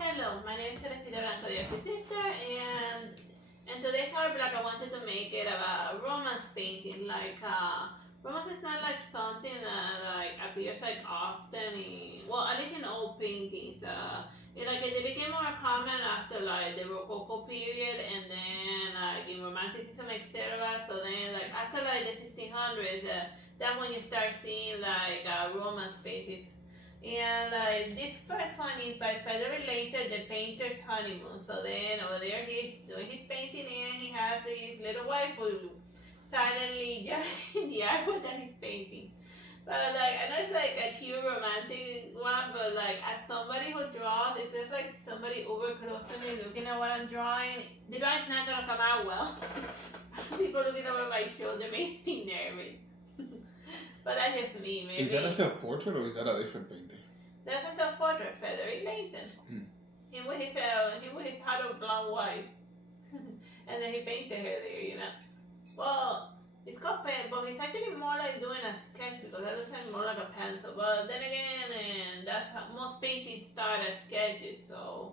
Hello, my name is Artsy Sister, and today's art block I wanted to make it about romance painting. Romance is not like something that like appears like often in, well, at least in old paintings. It became more common after like the Rococo period, and then like in Romanticism, etc. So then like after like the 1600s, that's when you start seeing like romance paintings. And this first one is by Frederick Later, The Painter's Honeymoon. So then over there he's doing his painting and he has his little wife who silently judging the artwork that he's painting. But like I know it's like a cute romantic one, but like as somebody who draws, if there's like somebody over close to me looking at what I'm drawing, the drawing's not gonna come out well. People looking over my shoulder makes me nervous. But that's just me, maybe. Is that a self-portrait or is that a different painter? That's a self-portrait, Frederick Leighton. Him with his hollow blonde wife. And then he painted her there, you know. Well, it's called pen, but he's actually more like doing a sketch because that doesn't more like a pencil. But then again, and that's how most paintings start as sketches, so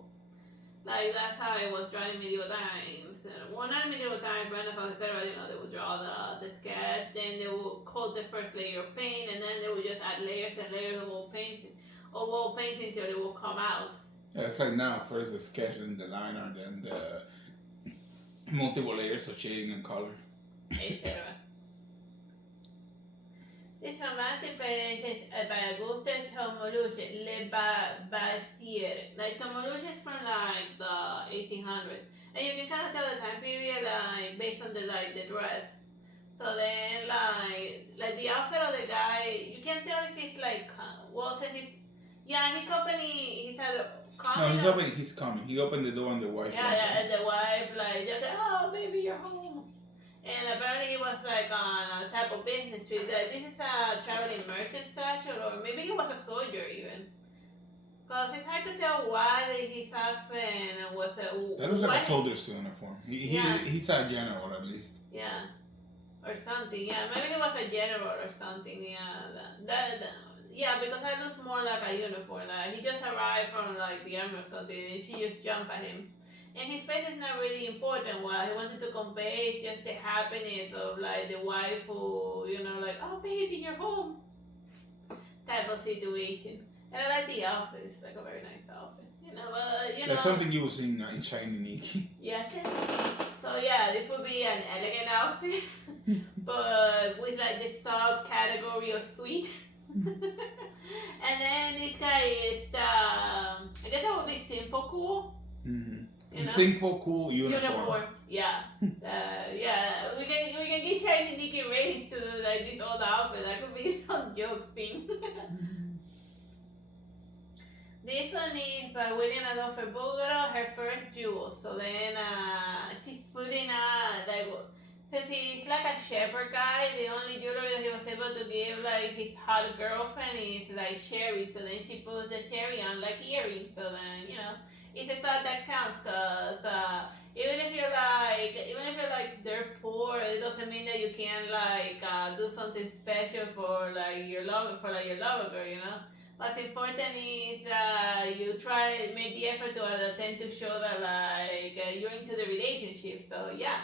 like that's how it was drawn in medieval times. Well, not in medieval times, Renaissance, etc. You know, they would draw the sketch, then they would coat the first layer of paint, and then they would just add layers and layers of oil painting until it will come out. Yeah, it's like now, first the sketch, then the liner, then the multiple layers of shading and color. Etc. This romantic painting is by Auguste Tomolucci, Le Basiere. Like Tomolucci is from like the 1800s, and you can kind of tell the time period like based on the dress. So then like the outfit of the guy, you can tell if he's like since he's opening, he's coming. No, he's coming. He opened the door and the wife. Yeah, and the wife like just said, "Oh baby, you're home." And apparently he was like on a type of business trip. This is a traveling merchant statue, or maybe he was a soldier even. Because it's hard to tell why his husband was a... That looks like a soldier's uniform. He's a general at least. Yeah. Or something, yeah. Maybe he was a general or something, yeah. Yeah, because that looks more like a uniform. Like he just arrived from like the army or something and she just jumped at him. And his face is not really important. What he wanted to convey is just the happiness of like the wife who, you know, like, oh baby, you're home. Type of situation. And I like the outfit. It's like a very nice outfit. You know, That's something you will see in Shiny Nikki. Yeah, so yeah, this would be an elegant outfit, but with like the subcategory of sweet. And then this guy is I guess that would be simple cool. Mm-hmm. You know? Simple cool uniform. Yeah. Yeah. We can get Shiny Nikki ratings to like this old outfit. That could be some joke thing. This one is by William Adolphe Bouguereau, Her First Jewel. So then she's putting since he's like a shepherd guy, the only jewelry that he was able to give like his hot girlfriend is like cherry. So then she puts the cherry on like earrings. So then, you know, it's a thought that counts because even if you're like dirt poor, it doesn't mean that you can't like do something special for like your lover girl, you know. What's important is that you make the effort to attempt to show that like you're into the relationship. So yeah.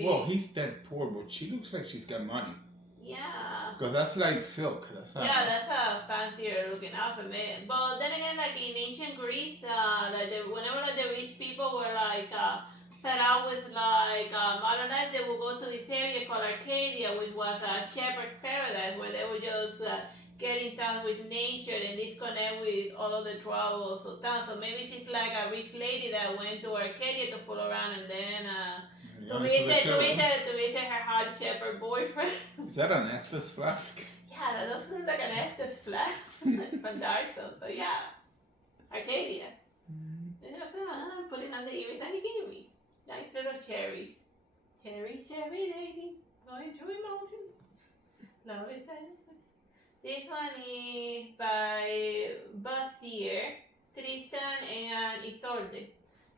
Well, he's that poor, but she looks like she's got money. Yeah. Because that's like silk. That's a fancier looking outfit, man. But then again, like in ancient Greece, whenever like the rich people were like set out with like modernized, they would go to this area called Arcadia, which was a shepherd's paradise, where they would just get in touch with nature and disconnect with all of the troubles of town. So maybe she's like a rich lady that went to Arcadia to fool around and then to visit her hot shepherd boyfriend. Is that an Estes flask? Yeah, that does look like an Estes flask from Darkstone. So yeah, Arcadia. And just putting on the image that he gave me. Nice little cherry. Cherry lady, going through emotions. Lovely thing. This one is by Basier, Tristan and Isolde.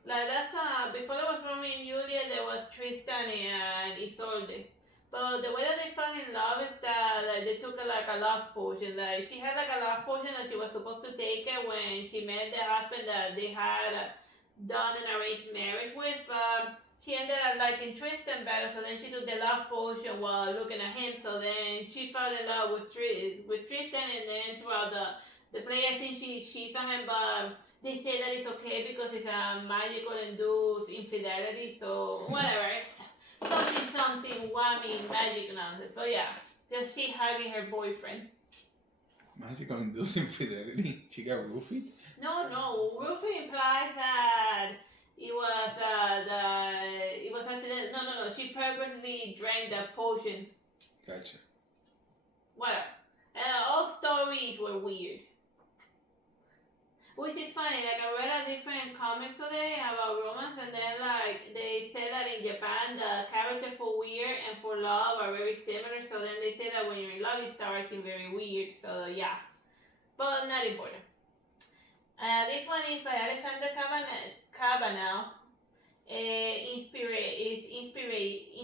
Like that's before there was Romeo and Juliet, there was Tristan and Isolde. But the way that they fell in love is that like, they took like a love potion. Like she had like a love potion that she was supposed to take it when she met the husband that they had done an arranged marriage with. But she ended up liking Tristan better, so then she took the love potion while looking at him. So then she fell in love with Tristan, and then throughout the play, I think she saw him, but they say that it's okay because it's a magical induced infidelity. So whatever. Something whammy magic nonsense. So yeah, just she hugging her boyfriend. Magical induced infidelity. She got roofied? No. Roofing implies that it was it was accident. No. She purposely drank the potion. Gotcha. Whatever. All stories were weird. Which is funny, like I read a different comic today about romance, and then like they say that in Japan the characters for weird and for love are very similar. So then they say that when you're in love you start acting very weird. So yeah, but not important. This one is by Alexander Cabanel.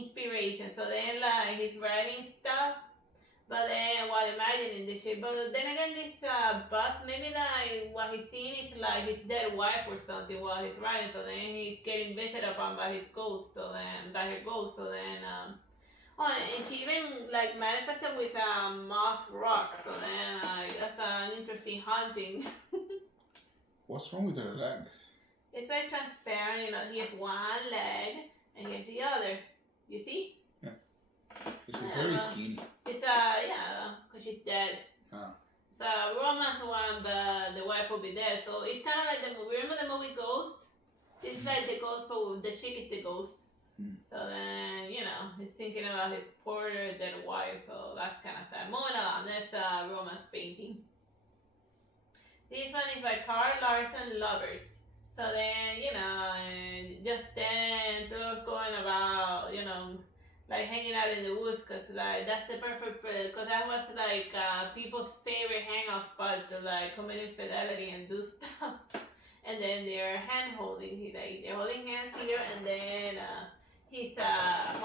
Inspiration. So then like he's writing stuff. But then while imagining this shit, but then again, this bus, maybe like what he's seeing is like his dead wife or something while he's riding. So then he's getting visited upon by his ghost. So then by her ghost. So then oh, and she even like manifested with a moss rock. So then that's an interesting haunting. What's wrong with her legs? It's like transparent. You know, he has one leg and he has the other. You see? She's very skinny. It's because she's dead. Oh. It's a romance one, but the wife will be dead. So it's kind of like the movie. Remember the movie Ghost? It's like the ghost, but the chick is the ghost. So then, he's thinking about his poor dead wife. So that's kind of sad. Moving along, that's a romance painting. This one is by Carl Larson Lovers. So then, just then, they're going about, like hanging out in the woods, cause like that's the perfect, cause that was like people's favorite hangout spot to like commit infidelity and do stuff. And then they're hand holding, they're holding hands here, and then he's and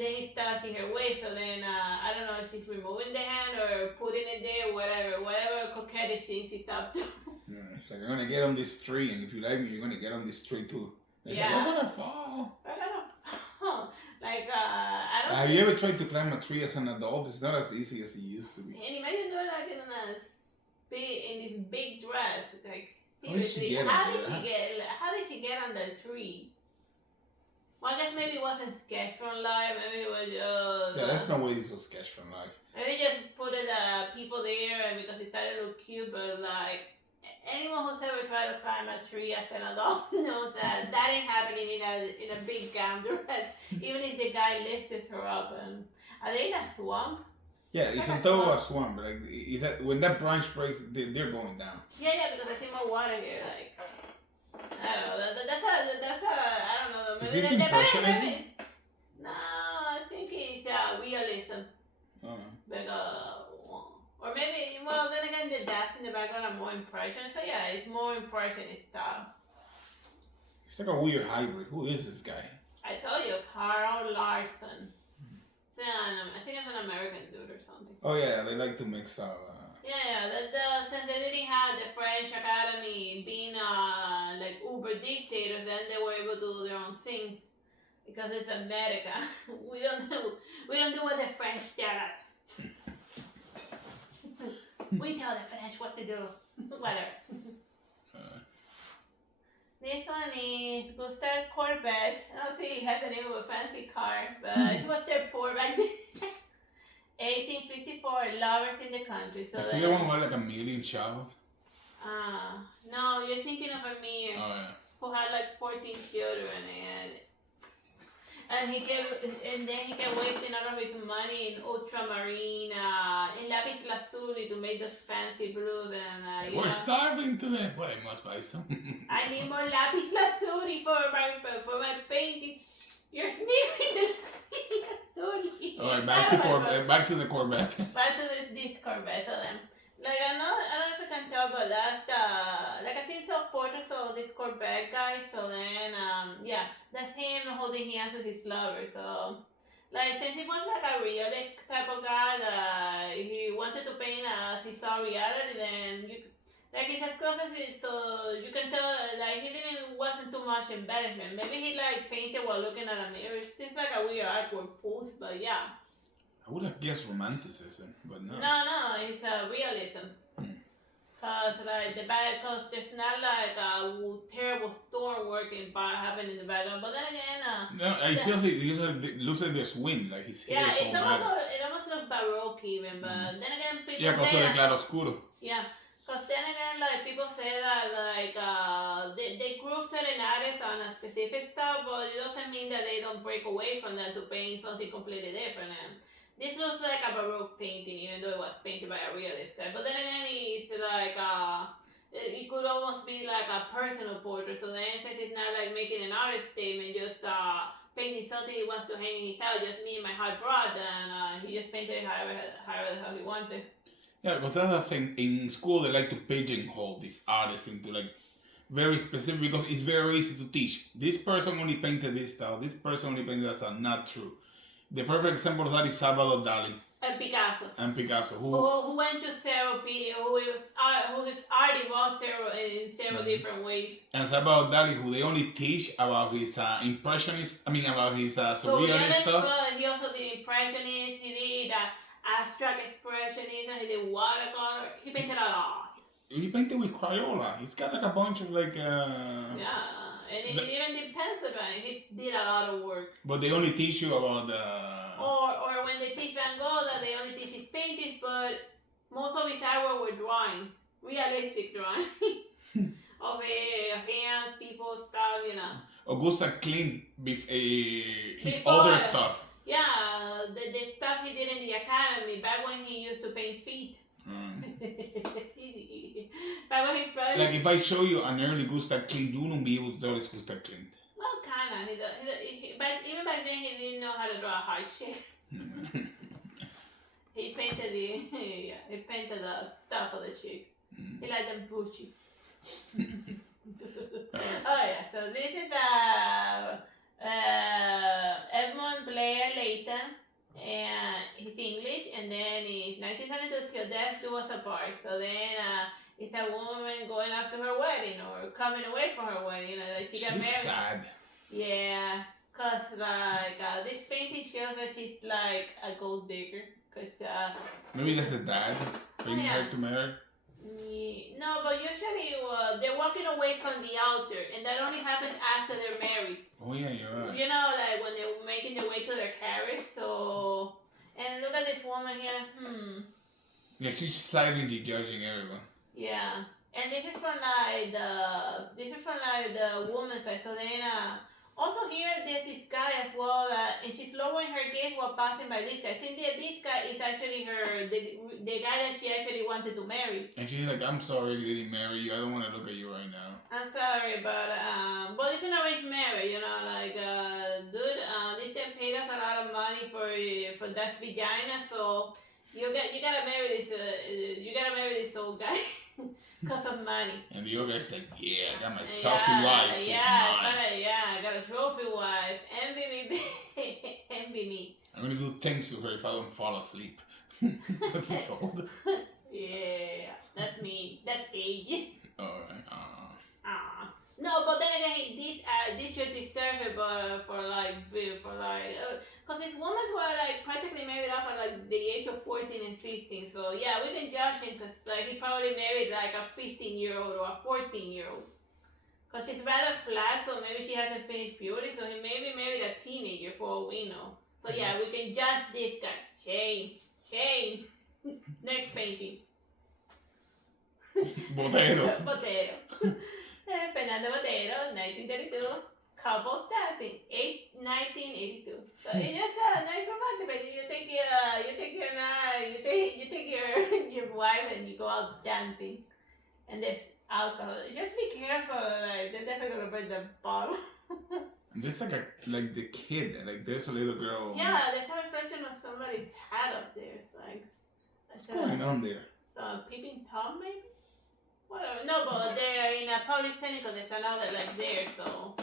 then he's touching her waist. So then I don't know if she's removing the hand or putting it there, whatever coquettish thing she's up to. Yeah, it's like, I'm gonna get on this tree, and if you like me, you're gonna get on this tree too. It's Yeah. like, I'm gonna fall. Like, I don't Have you ever tried to climb a tree as an adult? It's not as easy as it used to be. And imagine doing like in this big dress. Like, How did she seriously, get how on there? how did she get on the tree? Well, I guess maybe it wasn't sketched from life. Maybe it was just. Yeah, that's no way this was sketched from life. Maybe just put people there and because it started to look cute, but like. Anyone who's ever tried to climb a tree as an adult knows that ain't happening in a big gown dress. Even if the guy lifts her up, and are they in a swamp? Yeah, it's on top of a swamp. Like when that branch breaks, they're going down. Yeah, because I see more water here. Like I don't know. That's a I don't know. Is this impressionism? No, I think it's realism. Oh. Like or maybe, well, then again, the dots in the background are more impressionist. So yeah, it's more impressionist style. It's like a weird hybrid. Who is this guy? I told you, Carl Larson. I think it's an American dude or something. Oh yeah, they like to mix up. Since they didn't have the French Academy being like uber dictators, then they were able to do their own things because it's America. we don't do what the French tell us. We tell the French what to do. Whatever. This one is Gustave Courbet. I don't think he had the name of a fancy car, but he was their poor back then. 1854, Lovers in the Country. So is he the one who had like a million child? No, you're thinking of Amir, Oh yeah. who had like 14 children, and then he kept wasting all of his money in ultramarine, in lapis lazuli to make those fancy blues, and We're starving to death. Well, I must buy some. I need more lapis lazuli for my painting. You're sniffing the lapis lazuli. Alright, back to the Corvette. Back to this Corvette. So then, like I don't know if you can tell, but that's like I seen some portraits of this Corvette guy. So then, that's him holding hands with his lover. So Like since he was like a realist type of guy that if he wanted to paint as he saw reality, then you like it's as close as it, so you can tell like he didn't wasn't too much embellishment. Maybe he like painted while looking at a mirror. It seems like a weird artwork pose, but yeah. I would have guessed romanticism, but no. No, it's a realism. Cause like cause there's not like a terrible storm working by happening in the background. But then again, no, it looks like there's wind, like his hair is all bad. It almost looks baroque even. But then again, people Yeah, say de claro oscuro. Yeah, cause then again, like people say that like they group certain artists on a specific style, but it doesn't mean that they don't break away from that to paint something completely different. And this looks like a baroque painting, even though it was painted by a realist guy. But then again, it's like it could almost be like a personal portrait. So then, since it's not like making an artist statement, just painting something he wants to hang in his house, just me and my hot rod, and he just painted it however how he wanted. Yeah, because that's the thing. In school, they like to pigeonhole these artists into like very specific because it's very easy to teach. This person only painted this style. This person only painted that style. Not true. The perfect example of that is Salvador Dali. And Picasso. Who went to therapy, whose art involves in several different ways. And Salvador Dali, who they only teach about his about his surrealist stuff. But he also did impressionist. He did abstract expressionism. He did watercolor. He painted a lot. He painted with Crayola. He's got like a bunch of like. Yeah. And he even did pencil drawing. He did a lot of work. But they only teach you about the. Or when they teach Van Gogh, that they only teach his paintings, but most of his artwork were drawings, realistic drawings of hands, people, stuff, you know. Augusta Klimt, his other stuff. Yeah, the stuff he did in the academy back when he used to paint feet. Back when his brother. Like if I show you an early Gustav Klimt, you wouldn't be able to tell it's Gustav Klimt. Well, kinda. But even back then, he didn't know how to draw a heart shape. He painted he painted the stuff of the chicks. He liked them bushy. Oh yeah, so this is Edmund Blair Leighton, and he's English, and then it's 1972 till death do us apart. So then it's a woman going after her wedding or coming away from her wedding. You know, that she got married. She's sad. Yeah, cause like this painting shows that she's like a gold digger. Cause maybe that's the dad bringing her to marry. No, but usually they're walking away from the altar, and that only happens after they're married. Oh yeah, you're right. You know, like when they're making their way to their carriage. So, and look at this woman here. Yeah, she's silently judging everyone. Yeah, and this is from like the woman's side. So then, also here there's this guy as well, and she's lowering her gaze while passing by this guy. Cynthia, this guy is actually the guy that she actually wanted to marry. And she's like, I'm sorry, I didn't marry you. I don't want to look at you right now. I'm sorry, but it's an arranged marriage, you know, like, dude, this guy paid us a lot of money for that vagina, so you gotta marry this old guy. Because of money. And the other guy's like, yeah, I got my trophy wife. I got a trophy wife. Envy me. Envy me. I'm going to do things to her if I don't fall asleep. That's his old. Yeah, that's me. That's age. Alright. No, but then again, this should deserve it, but because his women were like practically married off at like the age of 14 and 16. So yeah, we can judge him because like he probably married like a 15-year-old or a 14-year-old. Because she's rather flat, so maybe she hasn't finished puberty. So he maybe married a teenager for all we know. So yeah, we can judge this guy. Shame. Next painting. Botero. Fernando Botero, 1932. Couple dancing, 1982. So it's just a nice romantic. You take your wife and you go out dancing, and there's alcohol. Just be careful, like they're definitely gonna break the bottle. There's like the kid, like there's a little girl. Yeah, there's a reflection of somebody's hat up there. It's like what's going on there? So peeping Tom maybe. Whatever. No, but they're in a public cynical. There's another like there, so.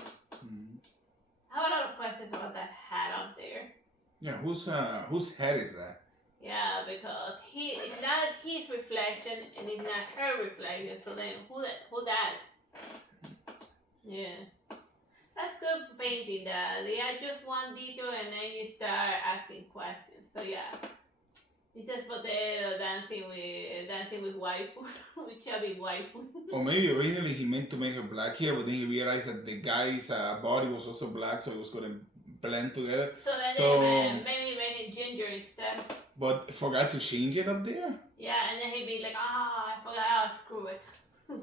I have a lot of questions about that hat up there. Yeah, whose head is that? Yeah, because it's not his reflection and it's not her reflection. So then who that? Yeah. That's good painting that. They are just one detail and then you start asking questions. So yeah. It's just potato dancing with waifu, with chubby waifu. Or maybe originally he meant to make her black hair, but then he realized that the guy's body was also black, so it was gonna blend together. So then they maybe made him ginger instead. But forgot to change it up there. Yeah, and then he'd be like, I forgot, screw it.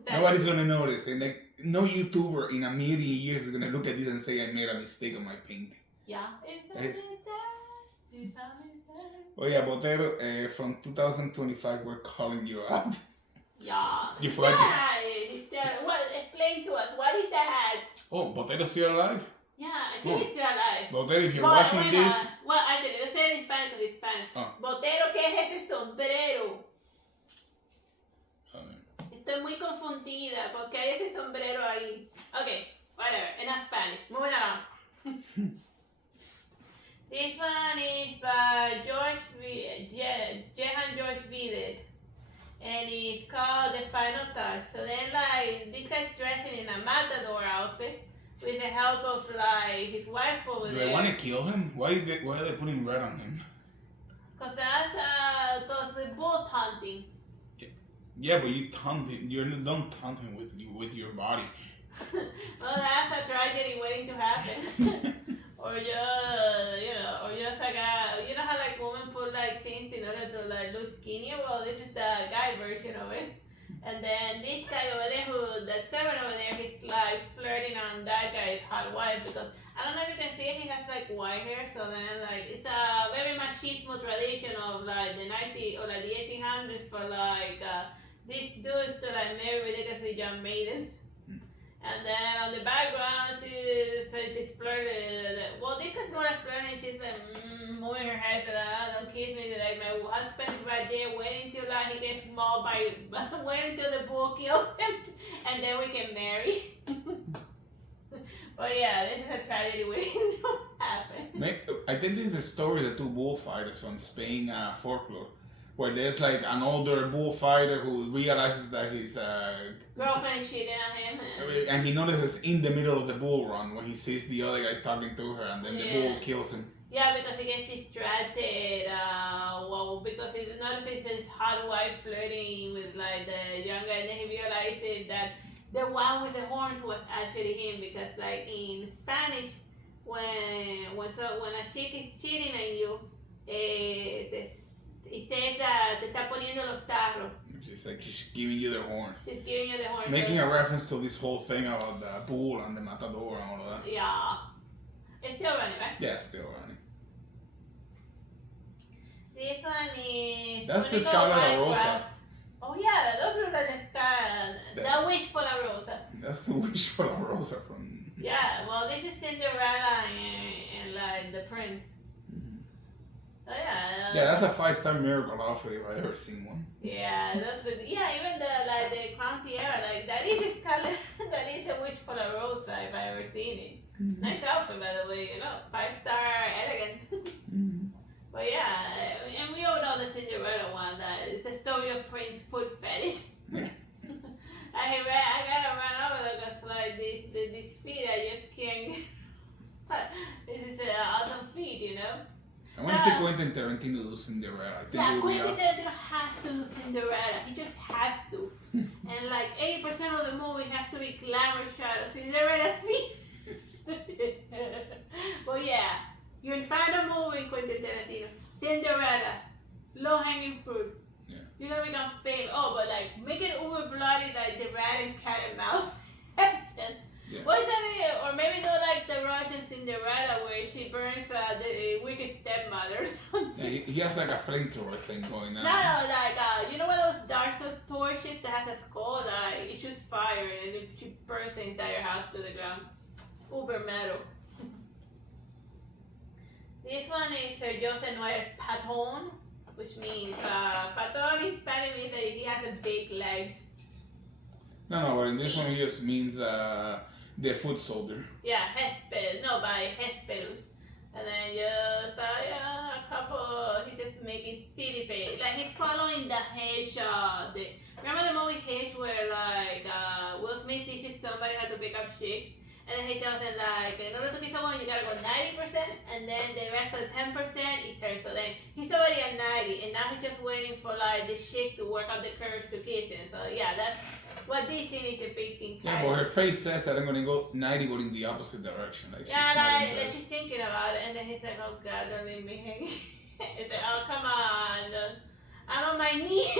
Nobody's gonna notice, and like no YouTuber in a million years is gonna look at this and say I made a mistake on my painting. Yeah, it's a mistake. Oh yeah, Botero, from 2025, we're calling you out. Yeah. You forgot What? Explain to us. What is that? Oh, Botero's still alive? Yeah, I think he's still alive. Botero, if you're watching this... Well, actually, let's say it in Spanish because it's Spanish. Oh. Botero, ¿qué es ese sombrero? Estoy muy confundida porque hay ese sombrero ahí. Okay, whatever. Enough Spanish. Moving along. This one is by Jehan George Videt. And it's called The Final Touch. So then, like, this guy's dressing in a matador outfit with the help of, like, his wife over there. Do they want to kill him? Why are they putting red on him? Because we're both hunting. Yeah, but you taunt him. You don't taunt him with your body. Well, that's a tragedy waiting to happen. Or just like you know how like women put like things in order to like look skinnier? Well, this is the guy version of it. And then this guy over there, the servant over there, he's like flirting on that guy's hot wife because I don't know if you can see it, he has like white hair. So then like it's a very machismo tradition of like the 1800s for like these dudes to like marry ridiculously young maidens. And then on the background, she's flirting. Well, this is more like flirting. She's like moving her head. Don't kiss me. Like my husband's right there, waiting till like he gets mauled by, waiting till the bull kills him, and then we can marry. But yeah, this is a tragedy waiting to happen. I think this is a story of the two bullfighters from Spain folklore. Where there's like an older bullfighter who realizes that his girlfriend cheating on him, and he notices in the middle of the bull run when he sees the other guy talking to her, and then the bull kills him. Yeah, because he gets distracted. Because he notices his hot wife flirting with like the young guy, and then he realizes that the one with the horns was actually him. Because like in Spanish, when a chick is cheating on you, it says that te está poniendo los tarros. She's giving you the horns. She's giving you the horns. Making a reference to this whole thing about the bull and the matador and all of that. Yeah. It's still running, right? Yeah, it's still running. This one is... That's the Scala Rosa. Oh yeah, those look like the Wish for La Rosa. That's the Wish for La Rosa from... Yeah, well this is Cinderella and like the Prince. Oh yeah. Yeah, that's a 5-star miracle outfit if I ever seen one. Yeah, even the crown tiara, like that is a Scarlet, that is a Wish for La Rosa if I ever seen it. Mm-hmm. Nice outfit by the way, 5-star, elegant. Mm-hmm. But yeah, and we all know the Cinderella one, that it's the story of Prince foot fetish. I gotta run over there because like these feet I just can't. This is awesome feet, I want to see Quentin Tarantino do Cinderella. I think Quentin Tarantino has to do Cinderella. He just has to. And like 80% of the movie has to be glamour shot of Cinderella's feet. But yeah, you're in front of the movie, Quentin Tarantino. Cinderella, low-hanging fruit. Yeah. You're gonna become famous. Oh, but like make it uber bloody like the rat and cat and mouse action. Yeah. What is that? Or maybe do like the Russian Cinderella where she burns the wicked stepmother or something. Yeah, he has like a flamethrower thing going on. No, like you know what those dark torches that has a skull? Like it shoots fire and she burns the entire house to the ground. Uber metal. This one is Jose Noel Patón, which means Patón in Spanish means that he has a big legs. No, but in this one he just means the foot soldier. Yeah, by Hesperus. And then just making silly face. Like he's following the Hedge. Remember the movie Hedge where like Will Smith teaches somebody how to pick up chicks, and then he tells them like in order to be someone you gotta go 90%, and then the rest of the 10% is her. So then he's already at 90, and now he's just waiting for like the chick to work out the courage to kiss him. So yeah, that's what this scene is depicting. Yeah, but her face says that I'm gonna go 90, but in the opposite direction. Like Yeah, she's not like into it. she's thinking about it, and then he's like, "Oh God, don't leave me hanging." He's like, "Oh come on, I'm on my knees.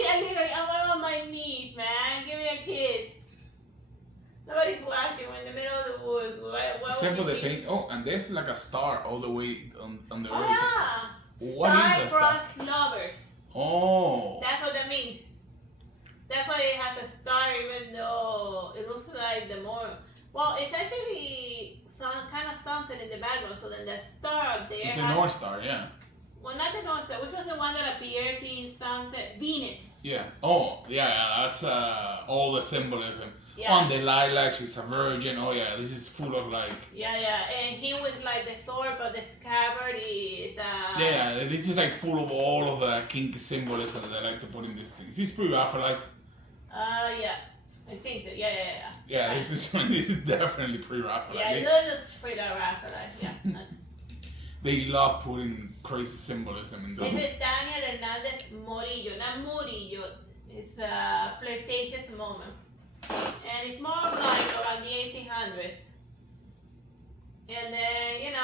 I'm on my knees, man. Give me a kiss." Nobody's watching. We're in the middle of the woods. What Except for would the you paint. Oh, and there's like a star all the way on the Oh right. yeah. What is a star? Star-crossed lovers. Oh. That's what that means. That's why it has a star, even though it looks like the more. Well, it's actually some kind of sunset in the background. So then the star up there. It's a North Star, yeah. Well, not the North Star. Which was the one that appears in Sunset? Venus. Yeah. Oh, yeah. That's all the symbolism. Yeah. On the lilac, she's a virgin. Oh yeah, this is full of like. Yeah, and he was like the sword, but the scabbard is. Yeah, this is like full of all of the kinky symbolism that I like to put in these things. This is pre-Raphaelite. Yeah. I think that. Yeah. Yeah, this is definitely pre-Raphaelite. Yeah, it looks pretty Raphaelite. Yeah. They love putting crazy symbolism in those. This is Daniel Hernandez Morillo, not Murillo. It's a flirtatious moment. And it's more like around the 1800s. And then, it's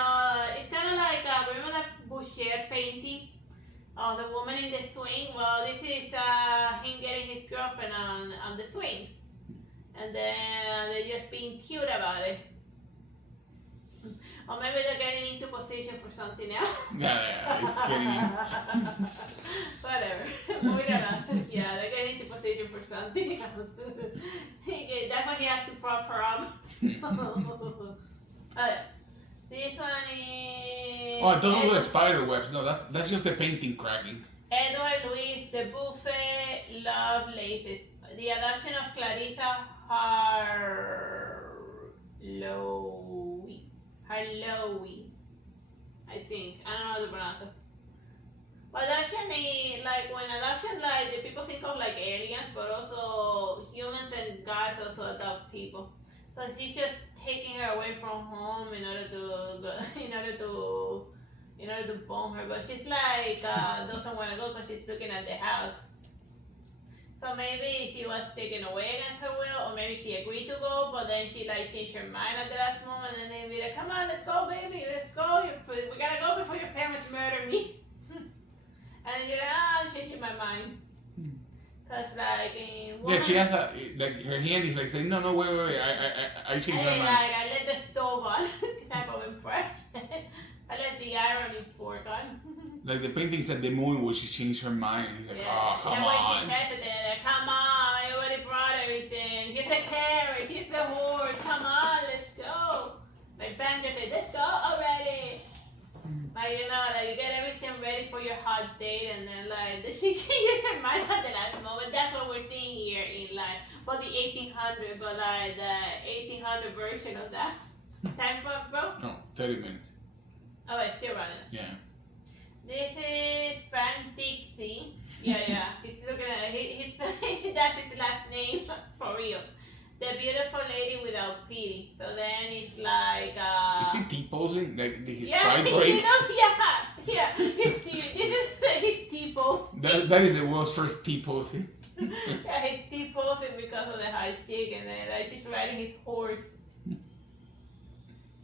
kind of like, remember that Boucher painting of the woman in the swing? Well, this is him getting his girlfriend on the swing. And then they're just being cute about it. Or maybe they're getting into position for something else. Yeah, it's getting in. Whatever. We don't know. Yeah, they're getting into position for something else. That's why he has to prop her up. This one is. Oh, I don't know the spider webs. No, that's just the painting cracking. Edward Luis, the Buffet Love Laces. The adoption of Clarissa Harlowe, I think. I don't know how to pronounce it. But adoption is like when adoption, like the people think of like aliens, but also humans and gods also adopt people. So she's just taking her away from home in order to bone her. But she's like doesn't want to go because she's looking at the house. So maybe she was taken away against her will, or maybe she agreed to go, but then she like changed her mind at the last moment, and then be like, "Come on, let's go, baby, let's go. We gotta go before your parents murder me." And then you're like, "I'm changing my mind." Cause like in Yeah, she has like her hand is like saying, no, wait, I changed my mind. Like I let the stove on type of impression. I let the ironing fork on. Like the painting said the moment where she changed her mind. He's like, oh, come on. She says it, like, come on, I already brought everything. Here's the carrot, here's the horse, come on, let's go. My banjo said, let's go already. Like, like you get everything ready for your hot date, and then like she changes her mind at the last moment. That's what we're seeing here in like, well, the 1800, but like the 1800 version of that. Time for bro? No, 30 minutes. Oh, it's still running. Yeah. This is Frank Dixie. Yeah. He's looking at it. That's his last name for real. The beautiful lady without pity. So then it's like. Is he T-posing? Like his yeah, spine break? Yeah. His T-pose. That is the world's first T-posing. Yeah, he's T-posing because of the high chick, and then like he's riding his horse.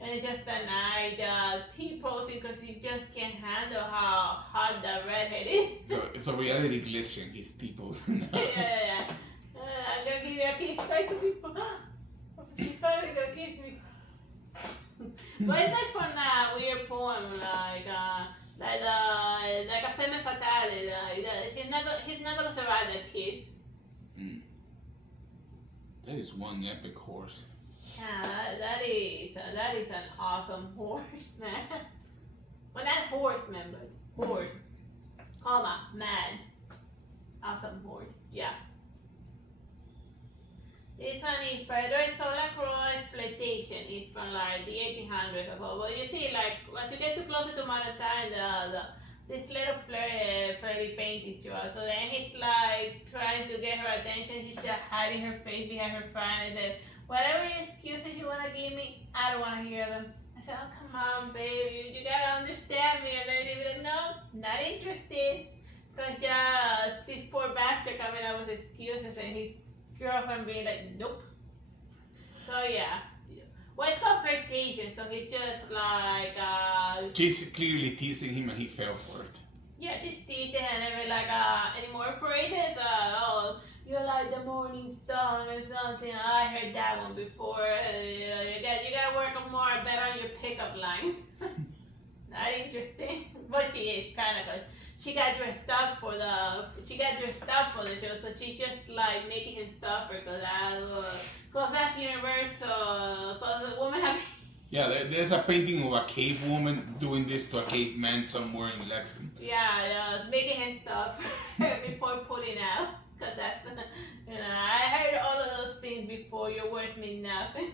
And it's just a night T-posing because you just can't handle how hot the redhead is. So it's a reality glitch and he's T-posing. Yeah. I'm gonna give you a kiss like to people. She's finally gonna kiss me. But it's like from a weird poem, like a femme fatale. He's not gonna survive that kiss. That is one epic horse. Yeah, that is an awesome horse, man. Well, not horseman, but horse, man. Awesome horse, yeah. This one is Frederick Solacroix Flirtation. It's from like the 1800s or so. But you see, like, as you get too closer to modern time, this little flirty painting to her. So then he's like trying to get her attention. She's just hiding her face behind her fan and said, whatever excuses you want to give me, I don't want to hear them. I said, oh, come on, baby. You got to understand me. And then he'd be like, no, not interested. So just this poor bastard coming up with excuses and his girlfriend being like, nope. So yeah. Well, it's called flirtation, so he's just like, She's clearly teasing him and he fell for it. yeah, she's teasing and they're like, any more phrases? Oh, you like the morning song and something. I heard that one before. You gotta work more better on your pickup lines. Not interesting, but she is kind of good. She got dressed up for the show, so she's just like making him suffer because that's universal. Because the woman have. Yeah, there's a painting of a cave woman doing this to a caveman somewhere in Lexington. Yeah, making him suffer before putting out. Because that's, I heard all of those things before. Your words mean nothing.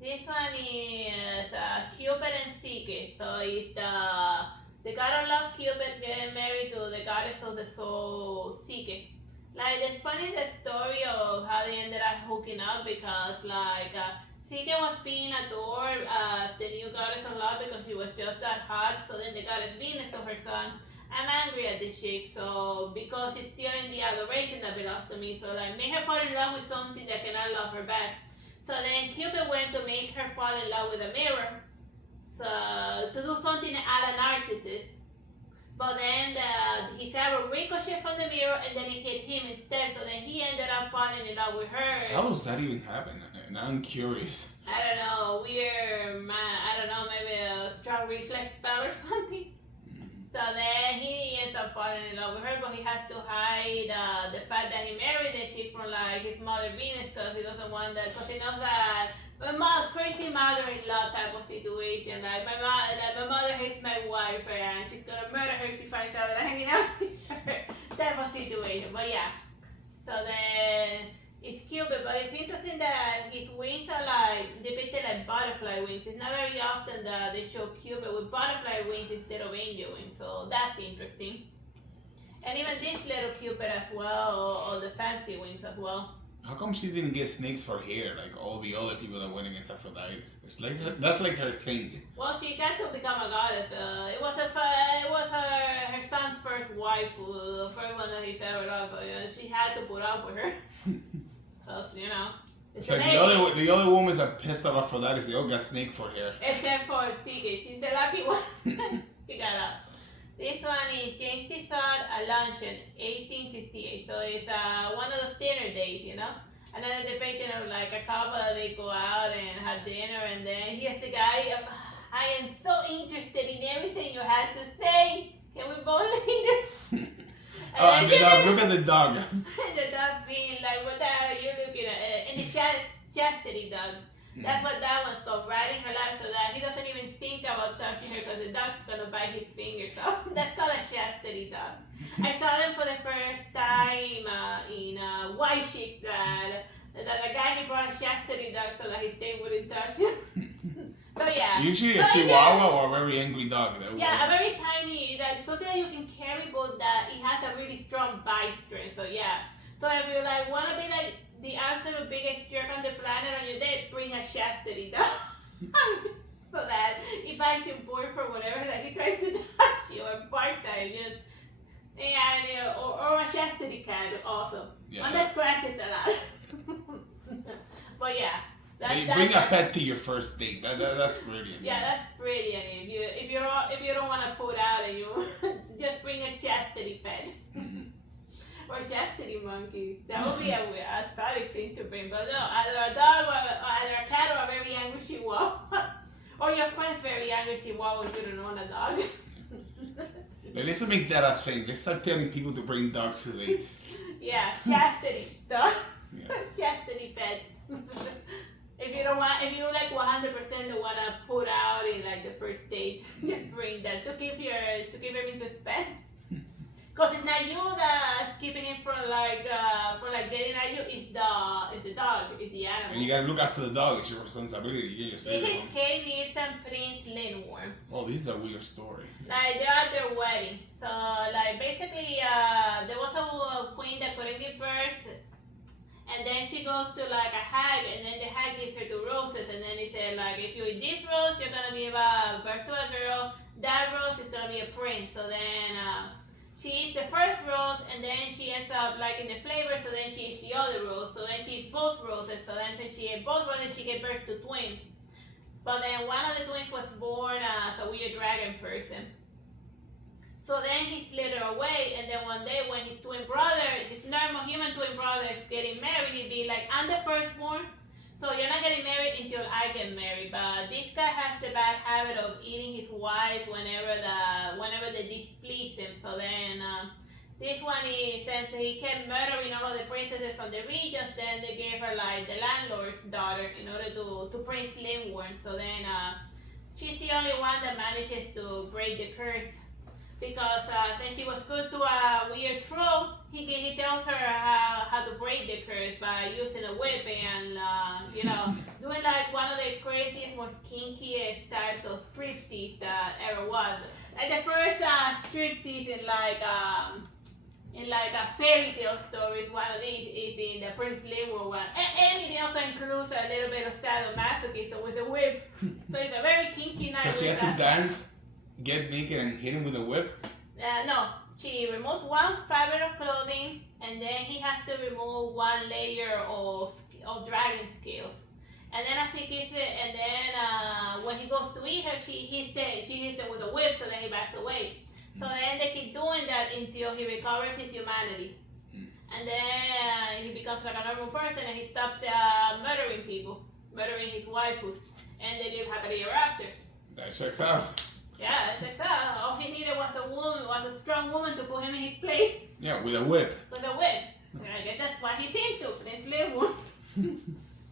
This one is Cupid and Psyche. So it's the god of love, Cupid, getting married to the goddess of the soul, Psyche. Like, it's funny the story of how they ended up hooking up because, like, Psyche was being adored as the new goddess of love because she was just that hot. So then the goddess Venus told her son, I'm angry at this chick, so because she's stealing the adoration that belongs to me, so like make her fall in love with something that cannot love her back. So then Cupid went to make her fall in love with a mirror, so to do something a la narcissist. But then his arrow ricocheted from the mirror and then it hit him instead. So then he ended up falling in love with her. How does that even happen? Now I'm curious. I don't know, weird, I don't know, maybe a strong reflex spell or something. So then he ends up falling in love with her, but he has to hide the fact that he married the chick from like his mother Venus because he doesn't want that, because he knows that crazy mother-in-law type of situation. Like my mother hates my wife and she's gonna murder her if she finds out that I'm hanging out with her type of situation. But yeah, so then it's Cupid, but it's interesting that his wings are like depicted like butterfly wings. It's not very often that they show Cupid with butterfly wings instead of angel wings, so that's interesting. And even this little Cupid as well, or the fancy wings as well. How come she didn't get snakes for hair like all the other people that went against Aphrodite? It's like, that's like her thing. Well, she got to become a goddess. It was her son's first wife, the first one that he ever loved. So, she had to put up with her. So, it's like the other women are pissed off Aphrodite. They all got snake for hair. Except for Psyche, she's the lucky one. She got up. This one is James Tissot, a luncheon, 1868. So it's one of those dinner dates, Another depiction of like a couple that they go out and have dinner, and then here's the guy. I am so interested in everything you had to say. Can we bond later? Oh, and the dog. Look at the dog. The dog being like, what the hell are you looking at? And the chastity dog. That's what that one's called, riding her lap so that he doesn't even think about touching her because the dog's gonna bite his finger. So that's called a chastity dog. I saw them for the first time in White Chick that the guy he brought a chastity dog so that his thing wouldn't touch him. But yeah. Usually a chihuahua or a very angry dog. Yeah, a very tiny, like something that you can carry, but that it has a really strong bite strength. So yeah. So if you like wanna be like the absolute biggest jerk on the planet on your date, bring a chastity dog. So that if I should bored for whatever that he tries to touch you or barks at you, or a chastity cat also. Yeah. Unless scratches a lot. But yeah. Bring a pet to your first date. That's brilliant. Yeah, that's brilliant. If you don't want to put out and you just bring a chastity pet. Or chastity monkey. That would be a weird, aesthetic thing to bring. But no, either a dog or either a cat or a very angry chihuahua. Or your friend's very angry chihuahua if you don't own a dog. Let's make that a thing. Let's start telling people to bring dogs to dates. Yeah, chastity dog. Yeah. Chastity pet. If you like 100% don't want to put out in like the first date, just bring that to keep him in suspense. Cause it's not you that's keeping him from like getting at you. It's the dog. It's the animal. And you gotta look after the dog. It's your responsibility. You just This is Kate Nielsen, Prince Lindworm. Oh, this is a weird story. Like, they're at their wedding. So, like, basically, there was a queen that couldn't give birth. And then she goes to, like, a hag. And then the hag gives her 2 roses. And then he said, like, if you eat this rose, you're going to give birth to a girl. That rose is going to be a prince. So then she eats the first rose. And then she ends up liking the flavor. So then she eats the other rose. So then she eats both roses. So then since she ate both roses, she gave birth to twins. But then one of the twins was born as a weird dragon person. So then he slid her away, and then one day when his twin brother, his normal human twin brother is getting married, he'd be like, I'm the firstborn, so you're not getting married until I get married. But this guy has the bad habit of eating his wife whenever they displease him. So then this one, since he kept murdering all of the princesses from the regions, then they gave her like the landlord's daughter in order to Prince Lindworm. So then she's the only one that manages to break the curse. Because since she was good to a weird troll, he tells her how to break the curse by using a whip and, doing like one of the craziest, most kinkiest types of striptease that ever was. Like the first striptease in like a fairy tale stories, one of these is in the Prince Leroy one. And it also includes a little bit of sadomasochism with a whip. So it's a very kinky night. So she had to dance, get naked, and hit him with a whip? No, she removes one fabric of clothing, and then he has to remove one layer of dragon scales. And then as he kisses it, and then when he goes to eat her, she hits it with a whip, so then he backs away. So then they keep doing that until he recovers his humanity. And then he becomes like a normal person, and he stops murdering people, murdering his waifus, and they live happily ever after. That checks out. Yeah, that checks out. All he needed was a strong woman to put him in his place. Yeah, with a whip. With a whip. And I guess that's what he's into, Prince Leroy.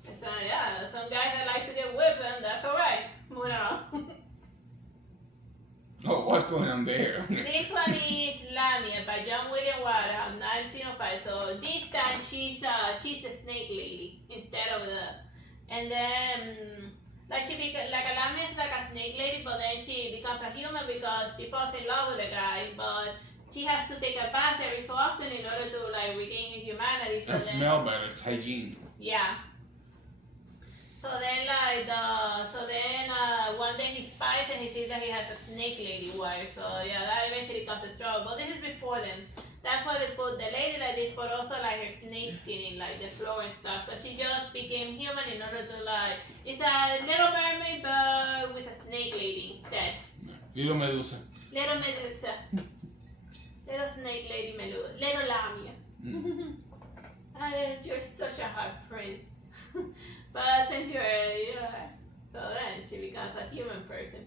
So yeah, some guys that like to get whipped, and that's alright. Moving on. Oh, what's going on there? This one is Lamia by John William Waterhouse, 1905. So this time she's a snake lady instead of and then like a Lamia is like a snake lady, but then she becomes a human because she falls in love with the guy, but she has to take a bath every so often in order to like regain her humanity. And smell better, it's hygiene. Yeah. So then one day he spies and he sees that he has a snake lady wife. So yeah, that eventually causes trouble. But this is before them. That's why they put the lady like this, but also like her snake skin in like the floor and stuff. But she just became human in order to like, it's a little mermaid but with a snake lady instead. Little Medusa. Little Medusa. Little snake lady Medusa. Little Lamia. You're such a hot prince. But since so then she becomes a human person.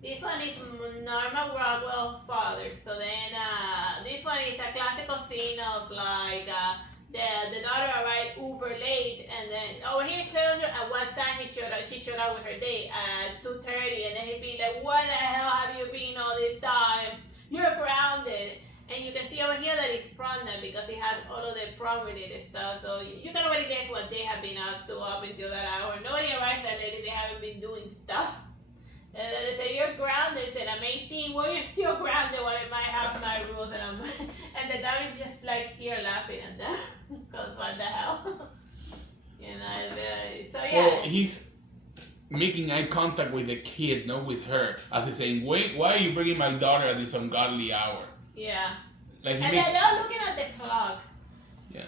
This one is Norma Rockwell's father. So then this one is a classical scene of like the daughter arrived uber late, and then over here shows you at what time she showed up with her date at 2:30, and then he'd be like, "Where the hell have you been all this time? You're grounded." And you can see over here that it's prom night because it has all of the prom related stuff. So you can already guess what they have been up to up until that hour. Nobody arrives that late if they haven't been doing stuff. And then they say, you're grounded, and I'm 18. Well, you're still grounded while I might have my rules. And the dog is just like here laughing at them. Because what the hell? So yeah. Oh, he's making eye contact with the kid, not with her. As he's saying, wait, why are you bringing my daughter at this ungodly hour? Yeah. Like And they're all looking at the clock. Yeah.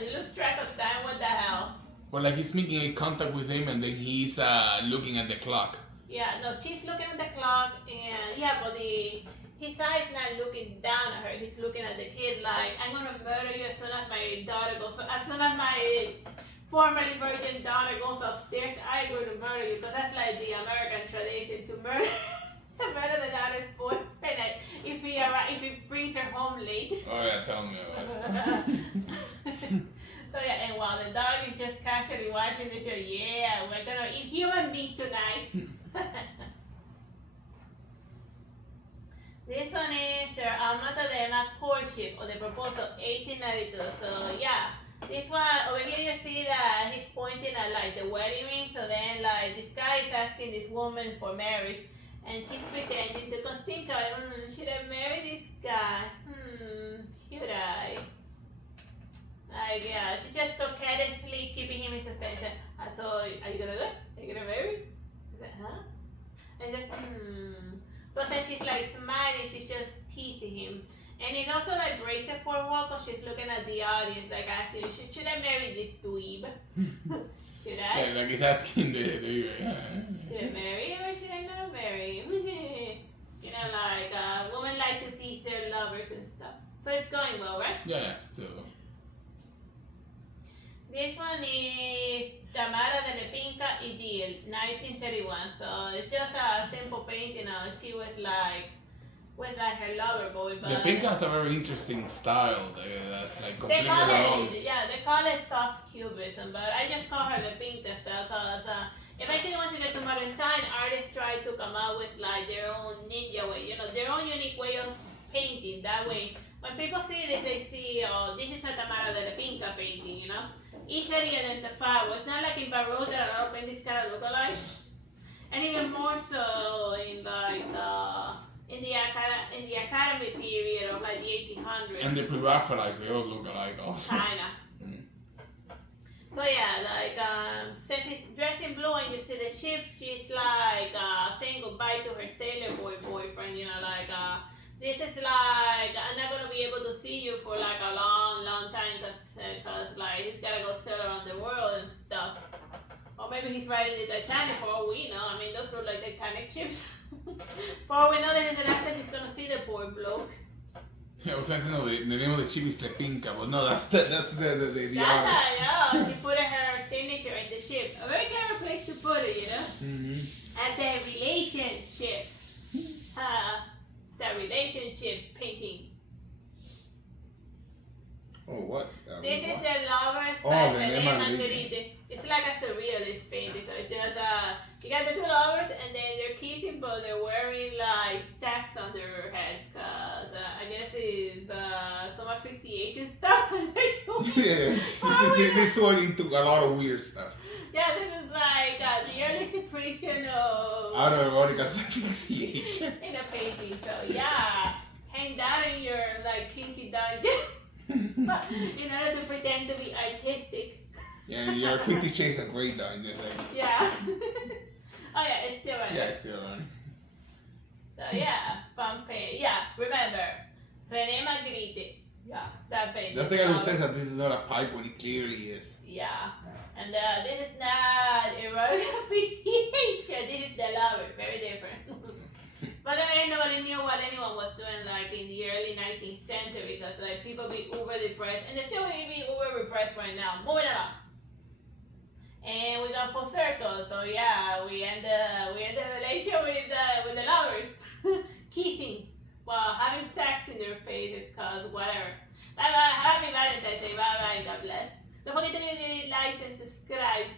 You lose track of time, what the hell? Well, like he's making eye contact with him, and then he's looking at the clock. Yeah, no, she's looking at the clock, and but his eye's not looking down at her. He's looking at the kid like, I'm gonna murder you as soon as my daughter as soon as my formerly virgin daughter goes upstairs, I'm going to murder you, because that's like the American tradition to murder. Murder the daughter's boyfriend if he brings her home late. Oh yeah, tell me about it. So yeah, and while the dog is just casually watching the show, yeah, we're gonna eat human meat tonight. This one is their Alma Tadema courtship or the proposal 1892. So yeah, this one over here you're looking at like the wedding ring. So then like this guy is asking this woman for marriage, and she's pretending to think about it. Should I marry this guy? Should I? Like, yeah, she just coquettishly keeping him in suspense. So, are you gonna do it? Are you gonna marry? He said, huh? And he said, But then she's like smiling, she's just teasing him. And it also like breaks the fourth wall because she's looking at the audience, like asking, should I marry this dweeb? Should I? Yeah, like he's asking the Should I marry or should I not marry? You know, like women like to tease their lovers and stuff. So it's going well, right? Yeah, still. This one is Tamara de Lepinka y Deal, 1931. So it's just a simple painting. She was like her lover boy. But Lepinka has a very interesting style. That's like completely wrong. They call it soft cubism, but I just call her Lepinka style because eventually once you get to Valentine, artists try to come out with like their own ninja way, you know, their own unique way of painting. That way, when people see this, they see, oh, this is a Tamara de Lepinka painting, you know. Easily identifiable. It's not like in Baroque that a lot of paintings kind of look alike, and even more so in like in the Academy period of like the 1800s. And the pre-Raphaelites, they all look alike also. Kinda. So yeah, like since it's dressed in blue and you see the ships, she's like saying goodbye to her sailor boy boyfriend. You know, like this is like I'm not gonna be able to see you for like a long time because like he's gotta go sail around the world and stuff. Or maybe he's riding the Titanic for all we know. I mean, those look like Titanic ships. For all we know, this is the last time he's gonna see the poor bloke. Yeah, I was trying to know the name of the chip is Lepinka, but no, that's the That's art. she put her signature in the ship. A very clever place to put it, you know? As a relationship. The relationship painting. Oh, what? This is the lovers by René Magritte. It's like a surrealist painting. So it's just, you got the two lovers and then they're kissing, but they're wearing like sacks on their heads. Because I guess it's some asphyxiation stuff. Yeah, this one into a lot of weird stuff. Yeah, this is like the early secretion of autoerotic asphyxiation in a painting. So yeah, hang that in your like kinky dungeon in order to pretend to be artistic. Yeah, your 50 Shades of Grey dungeon. Like. Yeah. Oh yeah, it's still running. Yeah, it's still running. So yeah, fun paint. Yeah, remember René Magritte. Yeah, that painting. That's the guy who says that this is not a pipe when it clearly is. Yeah, and this is not erotic asphyxiation. This is the lover. Very different. But then nobody knew what anyone was doing like in the early 19th century because like people be uber depressed and they still be uber repressed right now. Moving along. And we got full circle. So yeah, we end the relation with the lovers kissing while having sex in their faces cause whatever. Bye bye. Happy Valentine's Day. Bye bye. God bless. Don't forget to give it likes and subscribe.